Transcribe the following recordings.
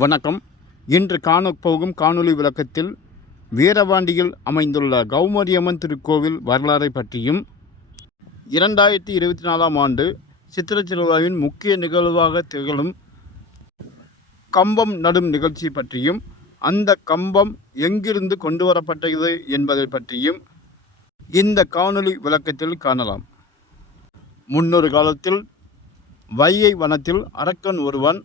வணக்கம். இன்று காணப்போகும் காணொளி விளக்கத்தில் வீரவாண்டியில் அமைந்துள்ள கௌமாரியம்மன் திருக்கோவில் வரலாறை பற்றியும் 2024ஆம் ஆண்டு சித்திரை திருவிழாவின் முக்கிய நிகழ்வாக திகழும் கம்பம் நடும் நிகழ்ச்சி பற்றியும், அந்த கம்பம் எங்கிருந்து கொண்டு வரப்பட்டது என்பதை பற்றியும் இந்த காணொளி விளக்கத்தில் காணலாம். முன்னொரு காலத்தில் வையை வனத்தில் அரக்கன் ஒருவன்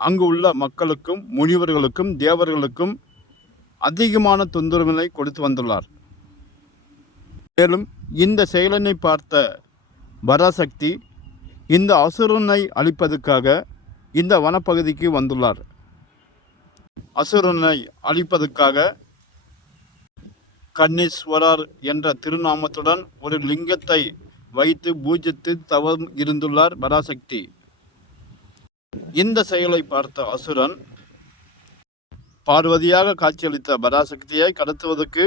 அங்கு உள்ள மக்களுக்கும் முனிவர்களுக்கும் தேவர்களுக்கும் அதிகமான தொந்தரவினை கொடுத்து வந்துள்ளார். மேலும் இந்த செயலனை பார்த்த பராசக்தி இந்த அசுரனை அழிப்பதற்காக இந்த வனப்பகுதிக்கு வந்துள்ளார். அசுரனை அழிப்பதற்காக கண்ணீஸ்வரர் என்ற திருநாமத்துடன் ஒரு லிங்கத்தை வைத்து பூஜித்து தவம் இருந்துள்ளார் பராசக்தி. இந்த செயலை பார்த்த அசுரன் பார்வதியாக காட்சியளித்த பராசக்தியை கடத்துவதற்கு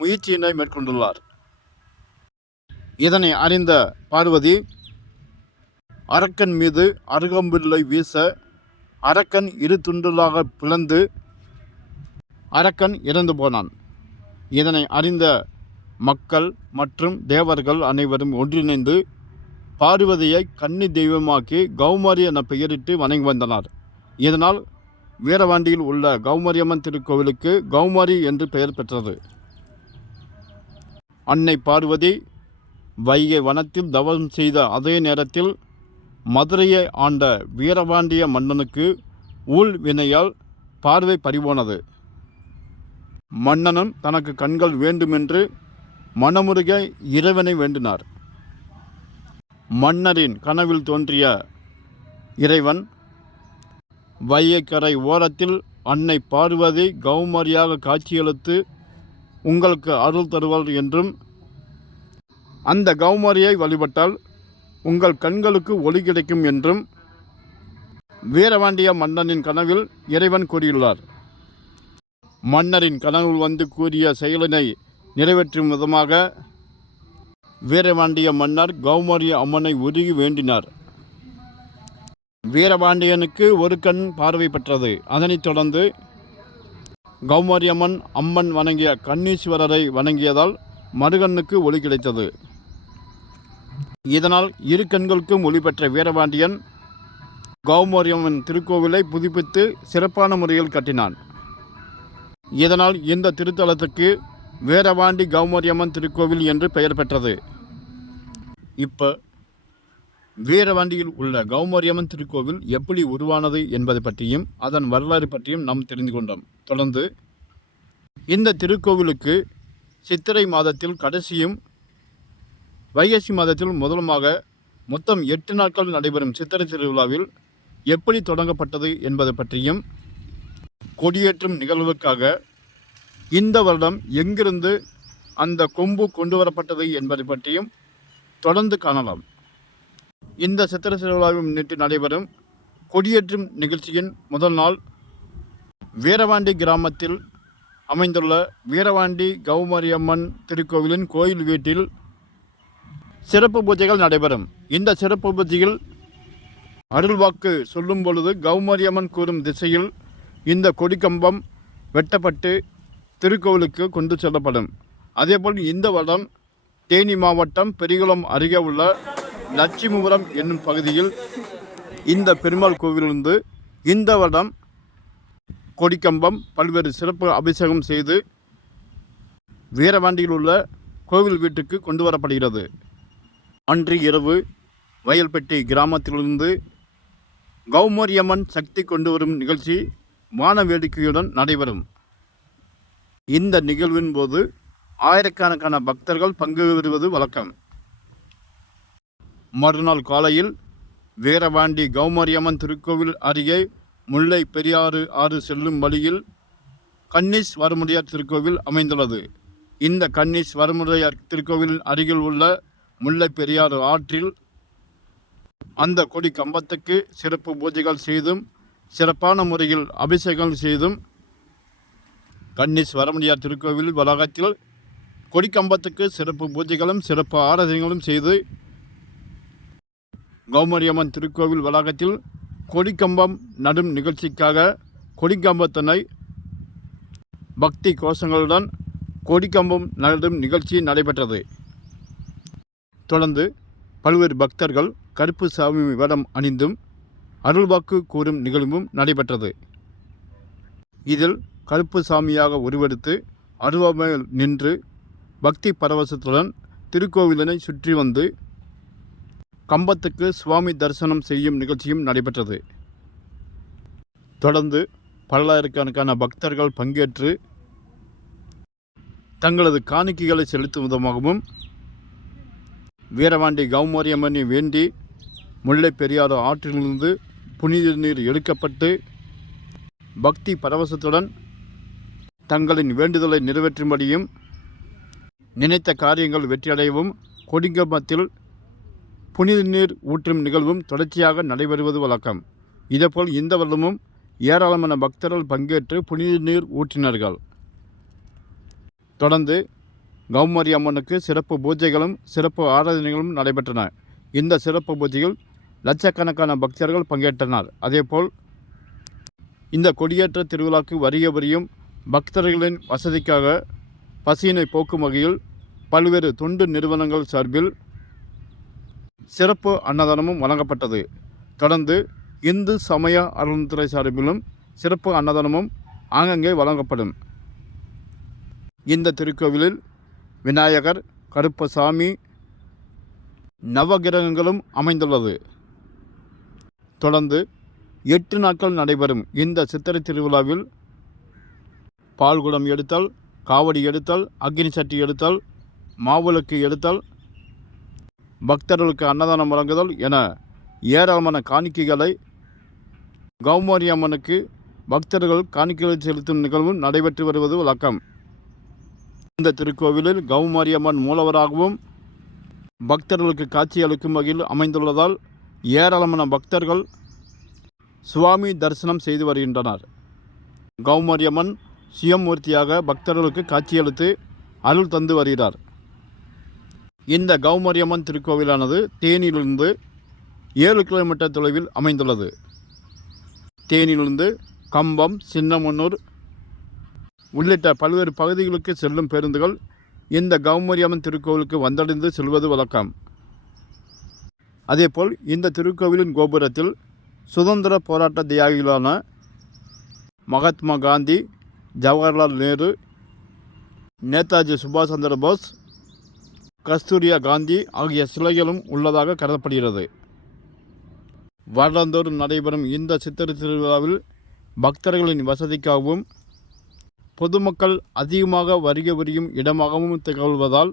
முயற்சியினை மேற்கொண்டுள்ளார். இதனை அறிந்த பார்வதி அரக்கன் மீது அருகம்பில்லை வீச அரக்கன் இரு துண்டுகளாக பிளந்து அரக்கன் இறந்து போனான். இதனை அறிந்த மக்கள் மற்றும் தேவர்கள் அனைவரும் ஒன்றிணைந்து பார்வதியை கன்னி தெய்வமாக்கி கௌமாரி என பெயரிட்டு வணங்கி வந்தனர். இதனால் வீரவாண்டியில் உள்ள கௌமாரியம்மன் திருக்கோவிலுக்கு கௌமாரி என்று பெயர் பெற்றது. அன்னை பார்வதி வைகை வனத்தில் தவம் செய்த அதே நேரத்தில் மதுரையை ஆண்ட வீரவாண்டிய மன்னனுக்கு ஊழ் வினையால் பார்வை பறிபோனது. மன்னனும் தனக்கு கண்கள் வேண்டுமென்று மனமுருக இறைவனை வேண்டினார். மன்னரின் கனவில் தோன்றிய இறைவன் வையக்கரை ஓரத்தில் அன்னை பார்வதி கௌமாரியாக காட்சியளித்து உங்களுக்கு அருள் தருவார் என்றும், அந்த கௌமாரியை வழிபட்டால் உங்கள் கண்களுக்கு ஒளி கிடைக்கும் என்றும் வீரவாண்டிய மன்னனின் கனவில் இறைவன் கூறியுள்ளார். மன்னரின் கனவில் வந்து கூறிய செயலினை நிறைவேற்றும் விதமாக வீரவாண்டிய மன்னர் கௌமாரிய அம்மனை உருகி வேண்டினார். வீரபாண்டியனுக்கு ஒரு கண் பார்வை பெற்றது. அதனைத் தொடர்ந்து கௌமாரியம்மன் அம்மன் வணங்கிய கண்ணீஸ்வரரை வணங்கியதால் மறுகண்ணுக்கு ஒளி கிடைத்தது. இதனால் இரு கண்களுக்கும் ஒளி பெற்ற வீரபாண்டியன் கௌமாரியம்மன் திருக்கோவிலை புதுப்பித்து சிறப்பான முறையில் கட்டினான். இதனால் இந்த திருத்தலத்துக்கு வீரவாண்டி கௌமாரியம்மன் திருக்கோவில் என்று பெயர் பெற்றது. இப்போ வீரவாண்டியில் உள்ள கௌமாரியம்மன் திருக்கோவில் எப்படி உருவானது என்பதை பற்றியும் அதன் வரலாறு பற்றியும் நாம் தெரிந்து கொண்டோம். தொடர்ந்து இந்த திருக்கோவிலுக்கு சித்திரை மாதத்தில் கடைசியும் வைகாசி மாதத்தில் முதலுமாக மொத்தம் 8 நாட்கள் நடைபெறும் சித்திரை திருவிழாவில் எப்படி தொடங்கப்பட்டது என்பதை பற்றியும், கொடியேற்றும் நிகழ்வுக்காக இந்த வருடம் எங்கிருந்து அந்த கொம்பு கொண்டு வரப்பட்டது என்பதை பற்றியும் தொடர்ந்து காணலாம். இந்த சித்திரை திருவிழாவை முன்னிட்டு நடைபெறும் கொடியேற்றும் நிகழ்ச்சியின் முதல் நாள் வீரவாண்டி கிராமத்தில் அமைந்துள்ள வீரவாண்டி கௌமாரியம்மன் திருக்கோவிலின் கோயில் வீட்டில் சிறப்பு பூஜைகள் நடைபெறும். இந்த சிறப்பு பூஜையில் அருள்வாக்கு சொல்லும் பொழுது கௌமாரியம்மன் கூறும் திசையில் இந்த கொடிக்கம்பம் வெட்டப்பட்டு திருக்கோவிலுக்கு கொண்டு செல்லப்படும். அதேபோல் இந்த வருடம் தேனி மாவட்டம் பெரிகுளம் அருகே உள்ள லட்சுமிபுரம் என்னும் பகுதியில் இந்த பெருமாள் கோவிலிருந்து இந்த வருடம் கொடிக்கம்பம் பல்வேறு சிறப்பு அபிஷேகம் செய்து வீரவாண்டியில் உள்ள கோவில் வீட்டுக்கு கொண்டு வரப்படுகிறது. அன்று இரவு வயல்பட்டி கிராமத்திலிருந்து கௌமாரியம்மன் சக்தி கொண்டு வரும் நிகழ்ச்சி வான வேடிக்கையுடன் நடைபெறும். இந்த நிகழ்வின் போது ஆயிரக்கணக்கான பக்தர்கள் பங்கு பெறுவது வழக்கம். மறுநாள் காலையில் வீரவாண்டி கௌமாரியம்மன் திருக்கோவில் அருகே முல்லை பெரியாறு ஆறு செல்லும் வழியில் கண்ணீஸ் வரமுடையார் திருக்கோவில் அமைந்துள்ளது. இந்த கண்ணீஸ் வரமுடையார் திருக்கோவில் அருகில் உள்ள முல்லை பெரியாறு ஆற்றில் அந்த கொடி கம்பத்துக்கு சிறப்பு பூஜைகள் செய்தும் சிறப்பான முறையில் அபிஷேகம் செய்தும் கண்ணீஸ் வரமுடையார் திருக்கோவில் வளாகத்தில் கொடிக்கம்பத்துக்கு சிறப்பு பூஜைகளும் சிறப்பு ஆராதனைகளும் செய்து கௌமாரியம்மன் திருக்கோவில் வளாகத்தில் கொடிக்கம்பம் நடும் நிகழ்ச்சிக்காக கொடிக்கம்பத்தினை பக்தி கோஷங்களுடன் கொடிக்கம்பம் நடும் நிகழ்ச்சி நடைபெற்றது. தொடர்ந்து பல்வேறு பக்தர்கள் கருப்பு சாமி வேடம் அணிந்தும் அருள்வாக்கு கூறும் நிகழ்வும் நடைபெற்றது. இதில் கருப்பு சாமியாக உருவெடுத்து அருவாமையில் நின்று பக்தி பரவசத்துடன் திருக்கோவிலினை சுற்றி வந்து கம்பத்துக்கு சுவாமி தரிசனம் செய்யும் நிகழ்ச்சியும் நடைபெற்றது. தொடர்ந்து பல்லாயிரக்கணக்கான பக்தர்கள் பங்கேற்று தங்களது காணிக்கைகளை செலுத்தும் விதமாகவும் வீரவாண்டி கௌமாரியம்மனை வேண்டி முல்லை பெரியாறு ஆற்றிலிருந்து புனித நீர் எடுக்கப்பட்டு பக்தி பரவசத்துடன் தங்களின் வேண்டுதலை நிறைவேற்றும்படியும் நினைத்த காரியங்கள் வெற்றியடையவும் கொடிக்கம்பத்தில் புனித நீர் ஊற்றும் நிகழ்வும் தொடர்ச்சியாக நடைபெறுவது வழக்கம். இதேபோல் இந்த வருடமும் ஏராளமான பக்தர்கள் பங்கேற்று புனித நீர் ஊற்றினார்கள். தொடர்ந்து கௌமாரி அம்மனுக்கு சிறப்பு பூஜைகளும் சிறப்பு ஆராதனைகளும் நடைபெற்றன. இந்த சிறப்பு பூஜையில் லட்சக்கணக்கான பக்தர்கள் பங்கேற்றனர். அதேபோல் இந்த கொடியேற்ற திருவிழாக்கு வருகை புரியும் பக்தர்களின் வசதிக்காக பசியினை போக்கும் வகையில் பல்வேறு தொண்டு நிறுவனங்கள் சார்பில் சிறப்பு அன்னதானமும் வழங்கப்பட்டது. தொடர்ந்து இந்து சமய அறநிலையத்துறை சார்பிலும் சிறப்பு அன்னதானமும் ஆங்கங்கே வழங்கப்படும். இந்த திருக்கோவிலில் விநாயகர், கருப்பசாமி, நவகிரகங்களும் அமைந்துள்ளது. தொடர்ந்து 8 நாட்கள் நடைபெறும் இந்த சித்திரை திருவிழாவில் பால்குடம் எடுத்தல், காவடி எடுத்தல், அக்னி சட்டி எடுத்தல், மாவிளக்கு எடுத்தல், பக்தர்களுக்கு அன்னதானம் வழங்குதல் என ஏராளமான காணிக்கைகளை கௌமாரி அம்மனுக்கு பக்தர்கள் காணிக்கைகளை செலுத்தும் நிகழ்வும் நடைபெற்று வருவது வழக்கம். இந்த திருக்கோவிலில் கௌமாரி அம்மன் மூலவராகவும் பக்தர்களுக்கு காட்சி அளிக்கும் வகையில் அமைந்துள்ளதால் ஏராளமான பக்தர்கள் சுவாமி தரிசனம் செய்து வருகின்றனர். கௌமாரி அம்மன் சுயமூர்த்தியாக பக்தர்களுக்கு காட்சியளித்து அருள் தந்து வருகிறார். இந்த கௌமாரி அம்மன் திருக்கோவிலானது தேனியிலிருந்து 7 கிலோமீட்டர் தொலைவில் அமைந்துள்ளது. தேனியிலிருந்து கம்பம், சின்னமனூர் உள்ளிட்ட பல்வேறு பகுதிகளுக்கு செல்லும் பேருந்துகள் இந்த கௌமாரி அம்மன் திருக்கோவிலுக்கு வந்தடைந்து செல்வது வழக்கம். அதேபோல் இந்த திருக்கோவிலின் கோபுரத்தில் சுதந்திர போராட்ட தியாகிகளான மகாத்மா காந்தி, ஜவஹர்லால் நேரு, நேதாஜி சுபாஷ் சந்திர போஸ், கஸ்தூரியா காந்தி ஆகிய சிலைகளும் உள்ளதாக கருதப்படுகிறது. வருடந்தோறும் நடைபெறும் இந்த சித்திரை திருவிழாவில் பக்தர்களின் வசதிக்காகவும் பொதுமக்கள் அதிகமாக வருகை புரியும் இடமாகவும் திகழ்வதால்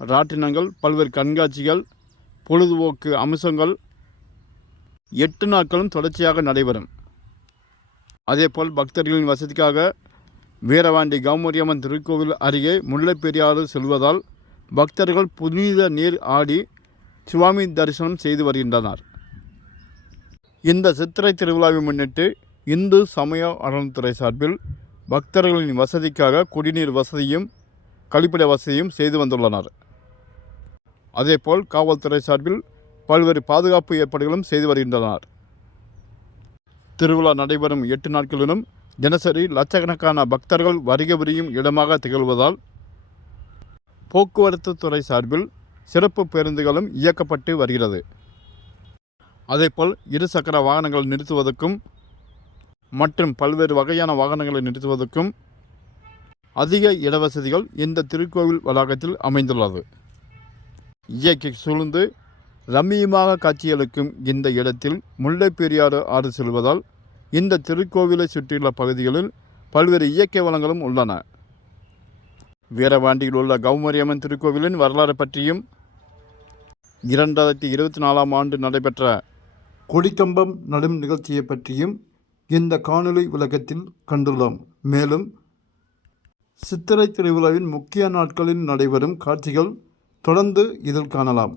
ராட்டினங்கள், பல்வேறு கண்காட்சிகள், பொழுதுபோக்கு அம்சங்கள் 8 நாட்களும் தொடர்ச்சியாக நடைபெறும். அதேபோல் பக்தர்களின் வசதிக்காக வீரவாண்டி கௌமாரி அம்மன் திருக்கோவில் அருகே முல்லை பெரியாறு செல்வதால் பக்தர்கள் புனித நீர் ஆடி சுவாமி தரிசனம் செய்து வருகின்றனர். இந்த சித்திரை திருவிழாவை முன்னிட்டு இந்து சமய அறநிலையத்துறை சார்பில் பக்தர்களின் வசதிக்காக குடிநீர் வசதியும் கழிப்பிட வசதியும் செய்து வந்துள்ளனர். அதேபோல் காவல்துறை சார்பில் பல்வேறு பாதுகாப்பு ஏற்பாடுகளும் செய்து வருகின்றனர். திருவிழா நடைபெறும் 8 நாட்களிலும் தினசரி லட்சக்கணக்கான பக்தர்கள் வருகை புரியும் இடமாக திகழ்வதால் போக்குவரத்து துறை சார்பில் சிறப்பு பேருந்துகளும் இயக்கப்பட்டு வருகிறது. அதேபோல் இருசக்கர வாகனங்கள் நிறுத்துவதற்கும் மற்றும் பல்வேறு வகையான வாகனங்களை நிறுத்துவதற்கும் அதிக இடவசதிகள் இந்த திருக்கோவில் வளாகத்தில் அமைந்துள்ளது. இயற்கை சூழ்ந்து ரம்மியமாக காட்சியளிக்கும் இந்த இடத்தில் முல்லை பெரியாறு ஆறு செல்வதால் இந்த திருக்கோவிலை சுற்றியுள்ள பகுதிகளில் பல்வேறு இயற்கை வளங்களும் உள்ளன. வீரவாண்டியில் உள்ள கௌமாரி அம்மன் திருக்கோவிலின் வரலாறு பற்றியும் 2024 ஆண்டு நடைபெற்ற கொடிக்கம்பம் நடும் நிகழ்ச்சியை பற்றியும் இந்த காணொளி விளக்கத்தில் கண்டுள்ளோம். மேலும் சித்திரை திருவிழாவின் முக்கிய நாட்களில் நடைபெறும் காட்சிகள் தொடர்ந்து இதில் காணலாம்.